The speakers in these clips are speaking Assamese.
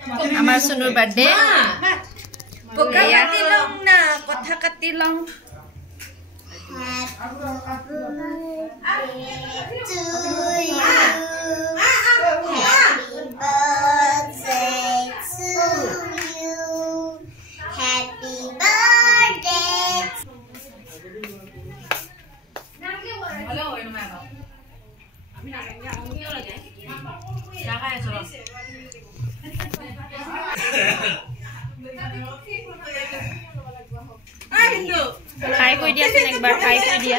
আমাৰ সোনুৰ বাৰ্থডে পকা কাটি লং না কথা কাটি লং খাই কৈ দিয়া চোন একবাৰ খাই কৈ দিয়া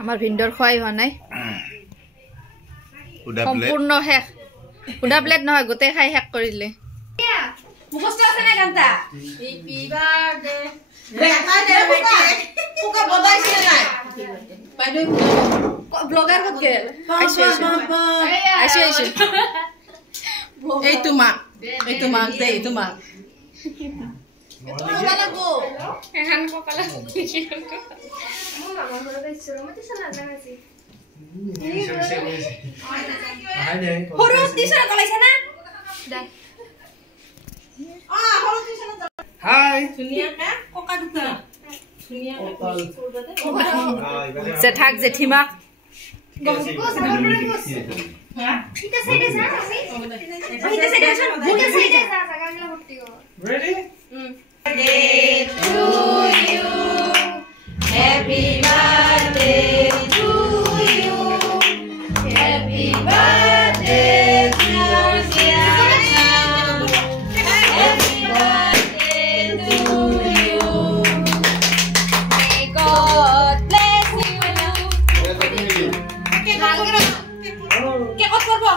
আমাৰ ভিন্দৰ খোৱাই হোৱা নাই সম্পূৰ্ণ শেষ উদা প্লেট নহয় গোটেই খাই শেষ কৰিলে মুখস্থ আছে না গানটা হ্যাপি বার্থডে পুকা বদাইছে নাই বাইদে ব্লগার কত গেল আইছো এই তোমাক দে এই তোমাক এতো বালা গো এখান কপালা মো মামা ঘরে যাইছো মতে সালা জানাছি হরু তিসরা কলাইছে না দেখ হরু তিসরা হাই সুনিয়া কা কোকা দুটা সুনিয়া জেঠাক জেঠিমাক এটা সাইডে যা আমি এটা সাইডে যা জায়গাগুলো ভর্তি করো ready birthday to you happy birthday to you happy birthday dear Siana happy birthday to you may God bless you ke kot korbo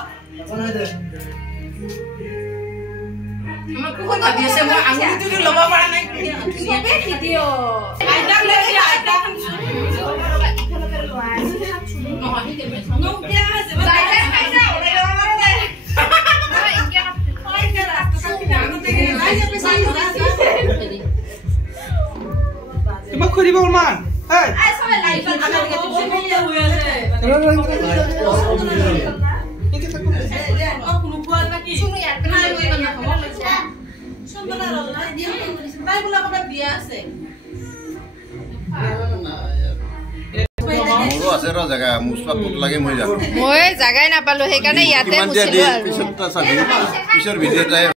আমার কোন ভাবিছে মই আঙুলি তুলি লবা পাৰা নাই সবে ভিডিও আইটা লৈ দিয়া আইটা খান নহয় কেমে নো দিয়া আছে যাইলে খাইছা ওরে লবা দে না ইনকে ওই কে রাস্তা থেকে আগতে আই যাবে সাই তোমাক খুদিব মান এই আই সবে লাইভ আগে থেকে তুমি ভিডিও হৈ আছে শুনো ইয়াত নাই হৈ গনা খবৰ লৈছা সম্বলা ৰলা দিয়া তাই বুলা কবা বিয়া আছে মোৰো আছে ৰ জাগা মুছলা পুত লাগে মই যাম মই জাগাই নাপালো সেইকাৰণে ইয়াতে মুছিলো আৰু পিছৰ ভিডিঅ' যায়